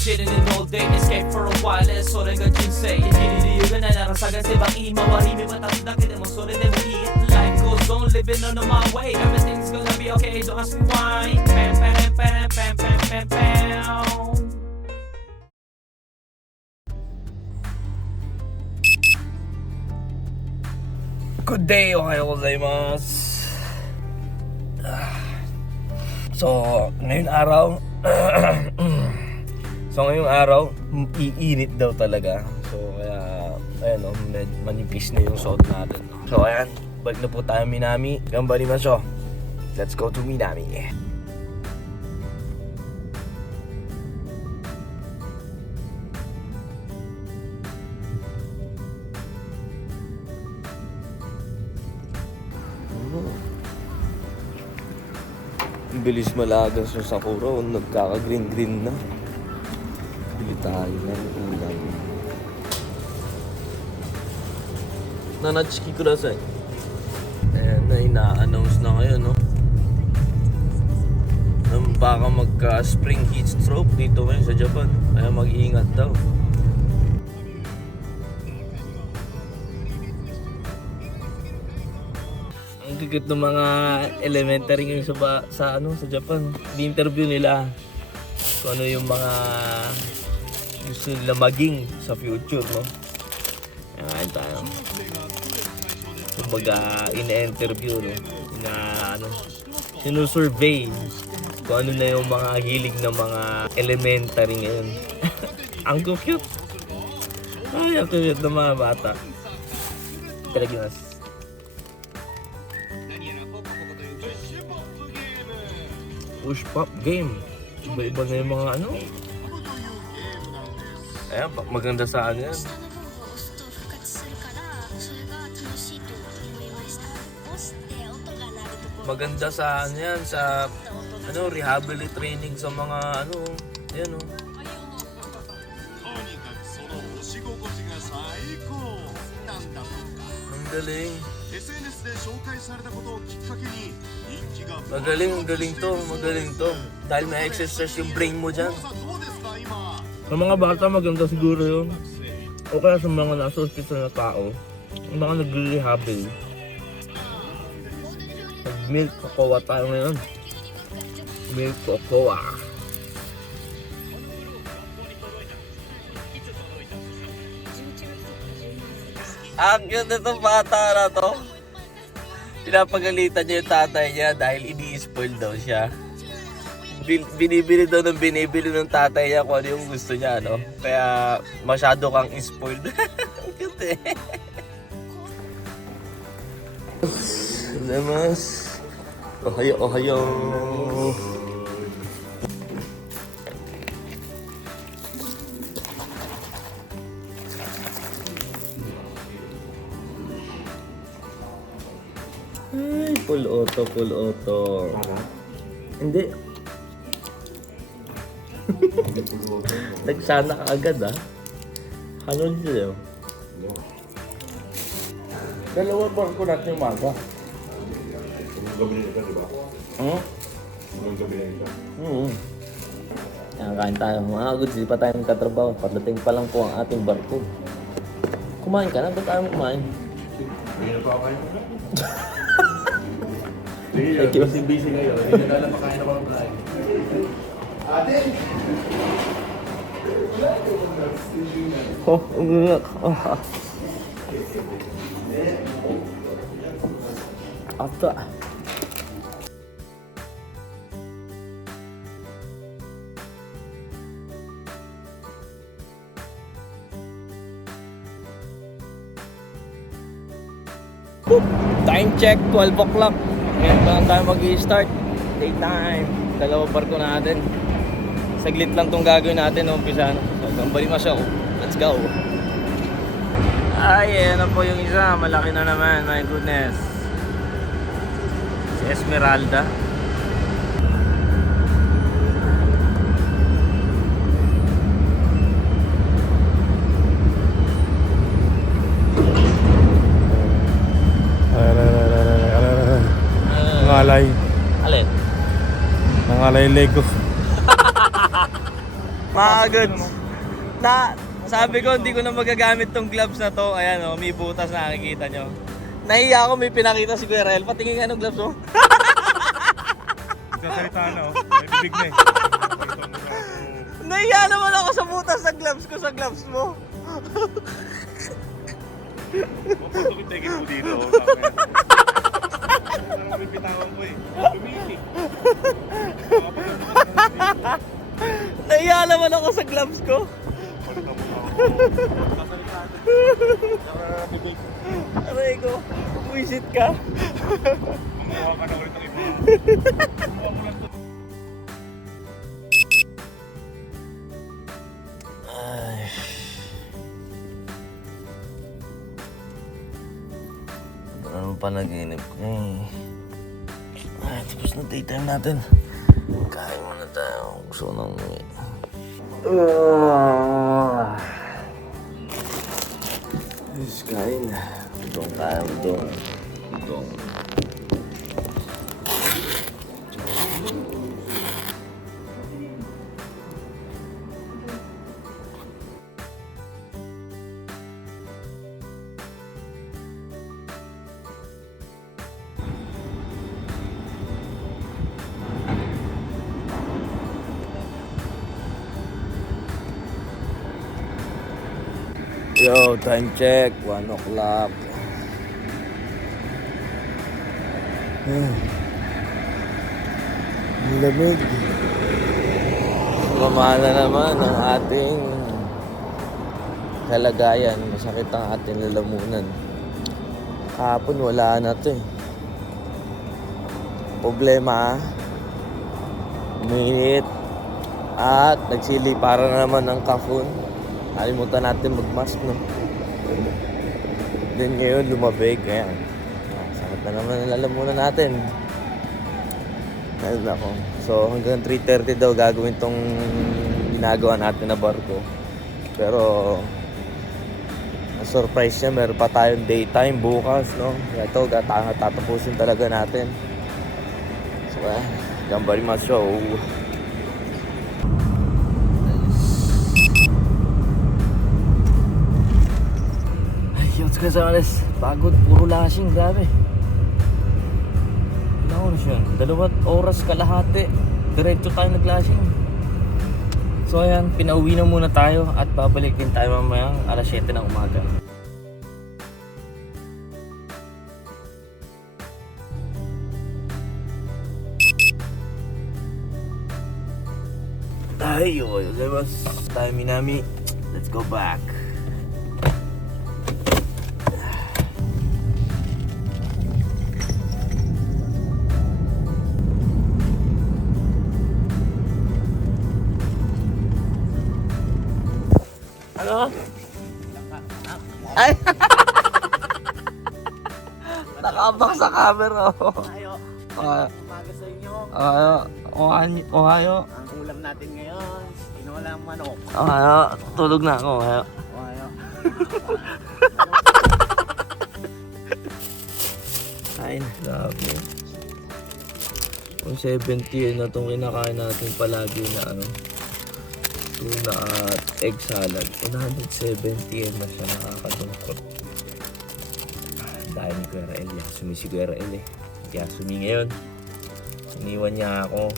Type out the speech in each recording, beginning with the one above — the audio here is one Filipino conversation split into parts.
chilling in all day, escape for a while, それが人生生きる理由がないなら探せばいい周り見渡すだけでもそれでもいい Life goes on, living on my way Everything's gonna be okay, don't ask me why Pam, pam, pam, pam, pam, pam, pam Good day, ohayo gozaimasu. So, ngayong araw, iinit daw talaga. So, kaya, ayan o, manipis na yung suot natin. So, ayan, balik na po tayo Minami. Gambarimasho. Let's go to Minami. Ang bilis malagas yung Sakura. Nagkaka-green-green na. Bili tayo ng ulam. Nanatsuki kudasai. Ayan na, ina-announce na ngayon, no? Baka magka-spring heat stroke dito ngayon sa Japan. Kaya mag-iingat daw. Ang gigit ng mga elementary ngayon sa Japan. Di-interview nila kung ano yung mga gusto nila maging sa future, no? Ayan tayo. Kumbaga, ina-interview, no? Sinusurvey kung ano na yung mga hilig ng mga elementary ngayon. Ang cute. Ay, ang cute ng mga bata. Talagimas. Push pop game. Iba-iba na yung mga ano. Ayan, maganda sa ano yan. Maganda sa ano yan, sa ano, rehabilitate training sa mga ano, ayan o. Ang galing. Magaling to. Dahil may exercise yung brain mo dyan. Sa mga bata, maganda siguro yun. O kaya sa mga nasa hospital na tao, yung mga nagre-rehabilitate. Milk cocoa tayo ngayon. Milk cocoa. Ang cute nitong bata na to. Pinapagalitan niya yung tatay niya dahil ini-spoil daw siya. Binibili ng tatay niya kung ano yung gusto niya, no? Kaya masyado kang spoiled. Cute eh. Salamat. Ohayo. Ay, full auto. Hindi. Nagsana ka agad, ah. Ano dito? Dalawa ba ko natin yung maga? Gabi na ito, di ba? Gabi na ito. Kain tayo. Mga goods, di pa tayo nagkatrabaho. Pagdating pa lang po ang ating barko. Kumain ka na? Ba't tayo kumain? Hindi na pa ako kain. Thank you. Busy ngayon. Hindi na lang makain ako ng kain. Ate! Oh, umiyak. Ata. Time check, 12 o'clock. Ngayon pa lang tayo mag-i-start. Daytime. Dalawa barko natin. Saglit lang tong gagawin natin. Umpisa na. So, gambarimasyo. Let's go. Ay, ayan na po yung isa. Malaki na naman. My goodness. Si Esmeralda. Nangalay. Alin? Nangalay Lego. Mga goods. Sabi ko, hindi ko na magagamit tong gloves na to. Ayan o, may butas na nakikita nyo. Nahiya ako, may pinakita si Kuya Rael. Patingin nga ng gloves mo. Nagsasalita na oh. May bibig na eh. Nahiya naman ako sa butas ng gloves ko sa gloves mo. Mapasok yung tegin mo dito. Parang may bitawan ko eh. Tumitik. Nahiya naman ako sa gloves ko. Palitan mo ako. Nagsasalita na. Bibig. Aray ko, buwisit ka. Kumuha ka na ulit ng iba. Kumuha mo lang to. Ay. Ano pa naginip ko eh. Ay, tapos na daytime natin. Kain muna tayo. Gusto ko nang umuwi. Ayos, kain. Udong tayo, udong. Udong. Yo, time check, 1 o'clock. Ang lamig. Sumama na naman ang ating kalagayan. Masakit ang ating lalamunan. Kahapon wala na to eh. Problema, uminit at nagsili para na naman ng kafun. Kalimutan natin mag-mask, no? Then ngayon, lumabig. Ayan. Sakit na naman ang lalamunan natin. Ayun ako. So, hanggang 3:30 daw gagawin tong ginagawa natin na barko. Pero, surprise niya, meron pa tayong daytime bukas, no? Ito, tatapusin talaga natin. So, gambari mas show. Kasales, pagod, puro lasing, grabe. Ilang oras yun? 2 oras kalahati. Diretso tayo naglasing. So ayan, pinauwi na muna tayo at babalik din tayo mamaya alas 7 ng umaga. Ay, time minami. Let's go back. Ano? Ay! Nakaabak sa camera. Ayo. Ah, Umaga sa inyo. Ohayo. Ang ulam natin ngayon, tinolang manok. Ohayo. Tulog na ako. Ohayo. Ayo. Kain. Grabe. Kung 70 na itong kinakain natin palagi na ano. Tuna at egg salad. 170 yen na siya, nakakadungkot. Dahil ni Kuya Rael, yasumi si Kuya Rael eh. Yasumi ngayon. Iniwan niya ako.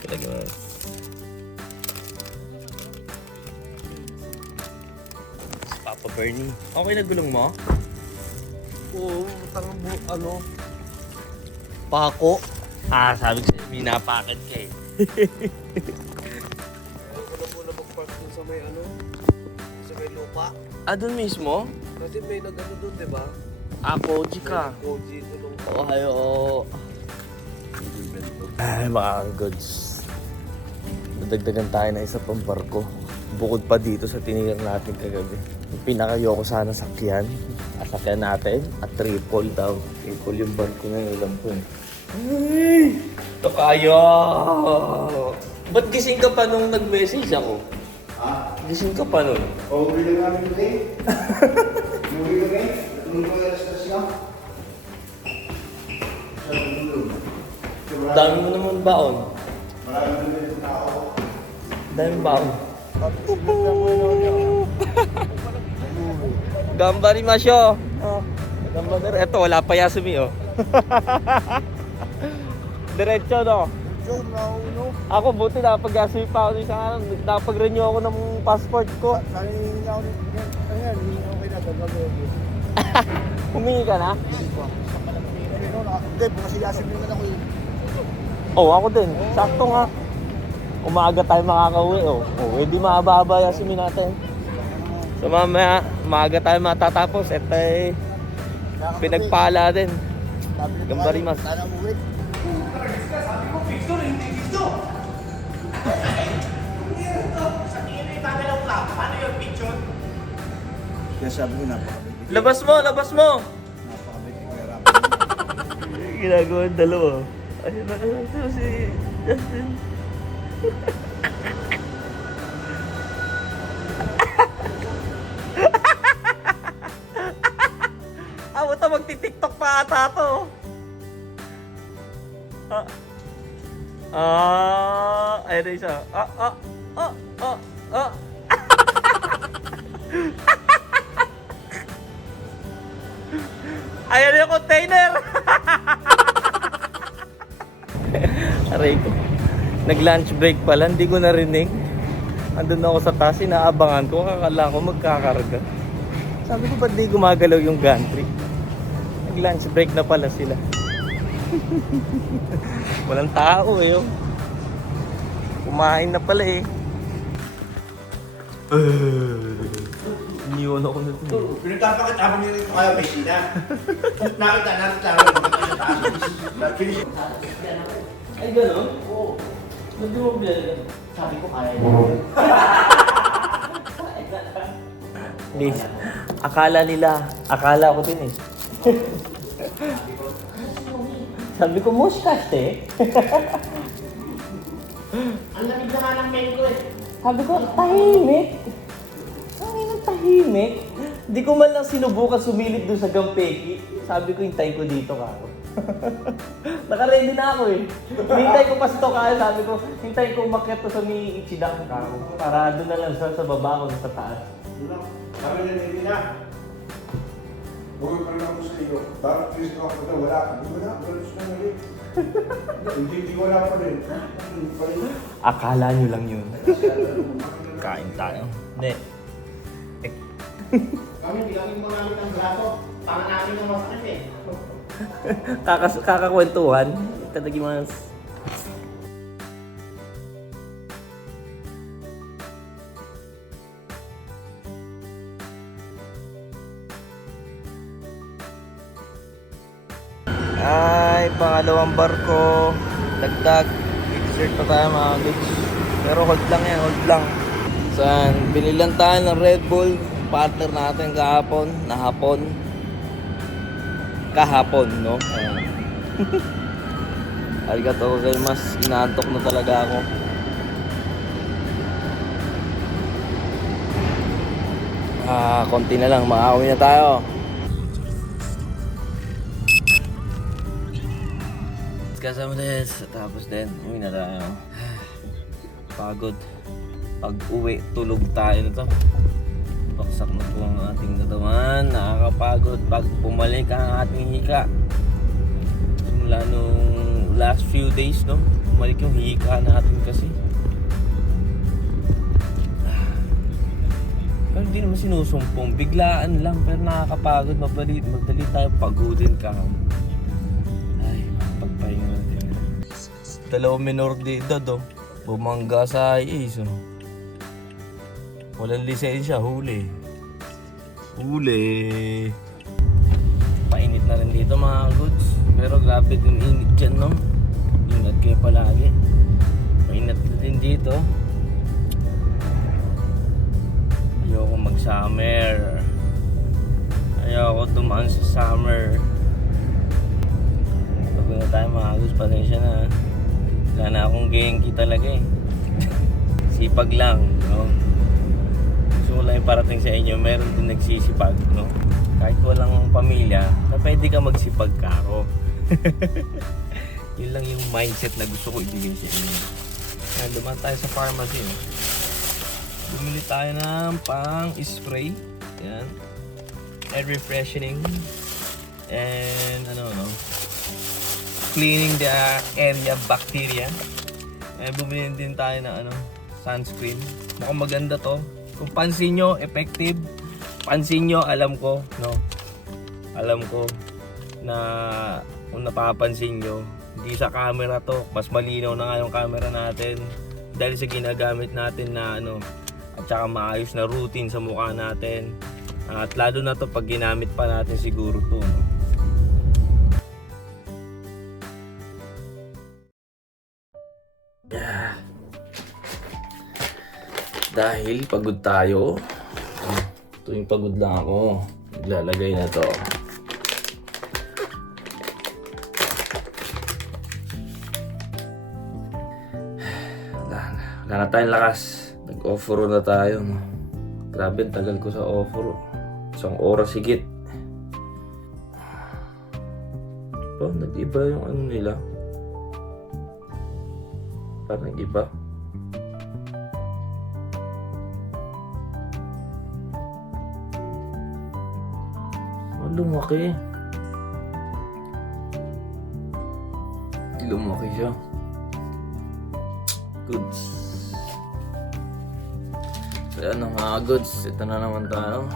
Talaga man. Si Papa Bernie. Okay na gulong mo? Oo, ano? Pako. Ah, sabi ko sa'yo, minapakit ka eh. Ako na muna mag-park dun sa may ano? Sa may lupa. Ah, doon mismo? Kasi may nag-ano dun, di ba? Ah, Koji ka. Koji tulong. Ohayo. Ay, mga goods. Nadagdagan tayo na isa pang barko. Bukod pa dito sa tinignan natin kagabi. Yung pinakayoko sana sakyan. Sakyan natin at triple daw. Triple yung barko na yung alam ko eh. Ay! Ito kayo! Ba't gising ka pa nung nag-message ako? Ha? Gising ka pa nun? Pauwi lang namin today. Umuwi kami. Natulog ko yung alas 3 lang. Siya natulog. Dami mo naman baon. Marami naman yung tao. Dahil ba? Gambari masyo. Oh. Gambari. Eto, wala pa Yasumi, oh. Diretso, no? Ako, buti napag-Yasumi pa ako sa akin. Napag-renew ako ng passport ko. Humingi ka na? Hindi, kasi Yasmin naman ako yun. Oo, ako din. Sakto nga. Umaga tayo makakauwi, oh. Oh, hindi mahaba-haba Yasumi natin. So mamaya, umaga tayo matatapos. Ito ay pinagpala din. Gambari mas. Sana umuwi. Kaya sabi ko, napakabait. Labas mo, labas mo! Napakabait ni Kuya Rap. Ginagawa ang dalawa. Ayun na ito si Justin. Ito magti-tiktok pa ata to. Ayun na isa. Ayan yung container! Aray ko. Nag-lunch break pala, hindi ko narinig. Andun ako sa taas, inaabangan ko, kakala ko magkakarga. Sabi ko, ba't di gumagalaw yung gantry? Nag-lunch break na pala sila. Walang tao eh. Oh. Kumain na pala eh. Iniwan ako na ito. Pinagpapakit ako nyo rin kaya may sila. Nakita natin tayo. Ay, gano'n? Oo. Ba't di mo bilala? Sabi ko, kaya Please. Akala ko din eh. Sabi ko, mushkas eh. Ang lamig na nga ng mango eh. Sabi ko, tahimik. Tahimik. Di ko man lang sinubukan sumilip doon sa Gampeki. Sabi ko, hintayin ko dito ka ako. Naka-ready na ako eh. Hintay ko pa si Tokayo, sabi ko, hintayin ko umakyat to sa may Ichidan ka ako. Para doon na lang sa baba ko sa taas. Sabi na hindi na. Huwag pa rin ako sa iyo. Bakit please ko ako na wala? Hindi wala. Galos na ulit. Hindi wala pa rin. Akala nyo lang yun. Kain tayo. Hindi. Kami, hindi kami gumagamit ng braso. Panga namin ng masakit eh. Kakakwentuhan. Itadakimasu. Ay, pangalawang barko. Dagdag. Dessert pa tayo mga goods. Pero hold lang yan, hold lang. Saan? Binilan tayo ng Red Bull. Partner natin kahapon. Kahapon, no? Arigatou gozaimasu. Inaantok na talaga ako. Konti na lang. Makakauwi na tayo. Kasama din. Tapos din, uwi na tayo. Pagod. Pag uwi, tulog tayo na to. Baksak na po ang ating katawan. Nakakapagod pag bumalik ang ating hika. Simula nung last few days, no? Bumalik yung hika natin kasi. Pero hindi naman sinusumpong. Biglaan lang. Pero nakakapagod. Magdali tayo pagodin ka. Ay, pagpahinga natin. 2 minor de edad, oh. Bumangga sa IAS, oh. Walang lisensya, huli. Painit na rin dito mga goods. Pero grabe din init dyan, no? Ingat kayo palagi. Mainit na din dito. Ayoko mag-summer. Ayoko dumaan sa summer. Pag na tayo mga goods, pasensya na. Wala na akong genki talaga eh. Sipag lang, no? Gusto ko lang yung parating sa inyo, meron din nagsisipag, no? Kahit walang pamilya, na pwede ka magsipag ka ako. Yun lang yung mindset na gusto ko ibigay sa inyo. Ayan, dumaan tayo sa pharmacy. No? Bumili tayo ng pang-spray. Ayan. Air refreshening. And cleaning the area bacteria. And bumili din tayo ng sunscreen. Mukhang maganda to. Kung pansin nyo, effective. Pansin nyo, alam ko, no? Alam ko na kung napapansin nyo, hindi sa camera to. Mas malinaw na nga yung camera natin dahil sa ginagamit natin na at saka maayos na routine sa mukha natin. At lalo na to pag ginamit pa natin siguro to, no? Dahil pagod tayo, tuwing pagod lang ako, naglalagay na to. Wala na tayong lakas. Nag-offer na tayo. No? Grabe, ang tagal ko sa offer. 1 oras higit. Nag-iba yung nila. Parang iba. Lumaki. Lumaki siya. Goods. So yan mga goods. Ito na naman tayo.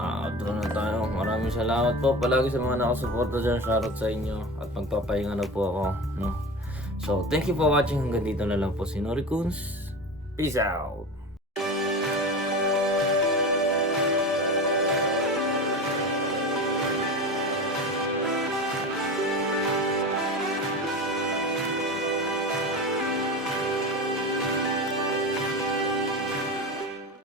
Outro na tayo. Maraming salamat po palagi sa mga nakasuporta dyan. Shoutout sa inyo. At magpapahinga na po ako. No? So thank you for watching. Hanggang dito na lang po si Norikoons. Peace out.